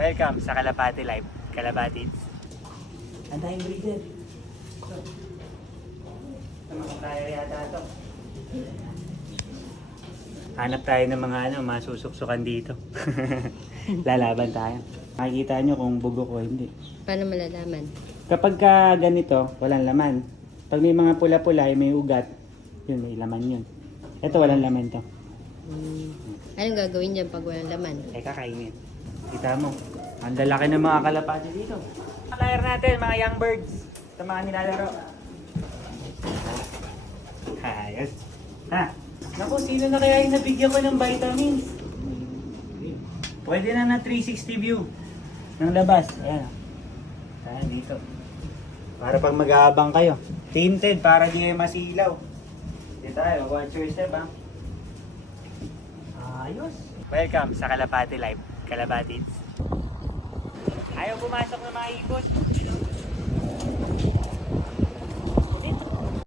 Welcome sa Kalapati Live. Kalapatids. Ang daming breeder. Ito mga flyer yata ito. Hanap tayo ng mga masusuksukan dito. Lalaban tayo. Makikita nyo kung bugok o hindi. Paano malalaman? Kapag ganito, walang laman. Pag may mga pula-pula, may ugat, yun, may laman yun. Ito, walang laman to. Anong gagawin dyan pag walang laman? Kakainin. Kita mo, ang lalaki ng mga kalapati dito. Flyer natin, mga young birds. Ito mga nilalaro. Ayos. Ha? Naku, sino na kaya yung nabigyan ko ng vitamins? Pwede na 360 view ng labas. Ayan. Ayan dito. Para pag mag-aabang kayo. Tinted para di kayo masilaw. Dito tayo, watch your step ha. Ayos. Welcome sa Kalapati Live. Kalapatids. Ayaw pumasok ng mga ibon.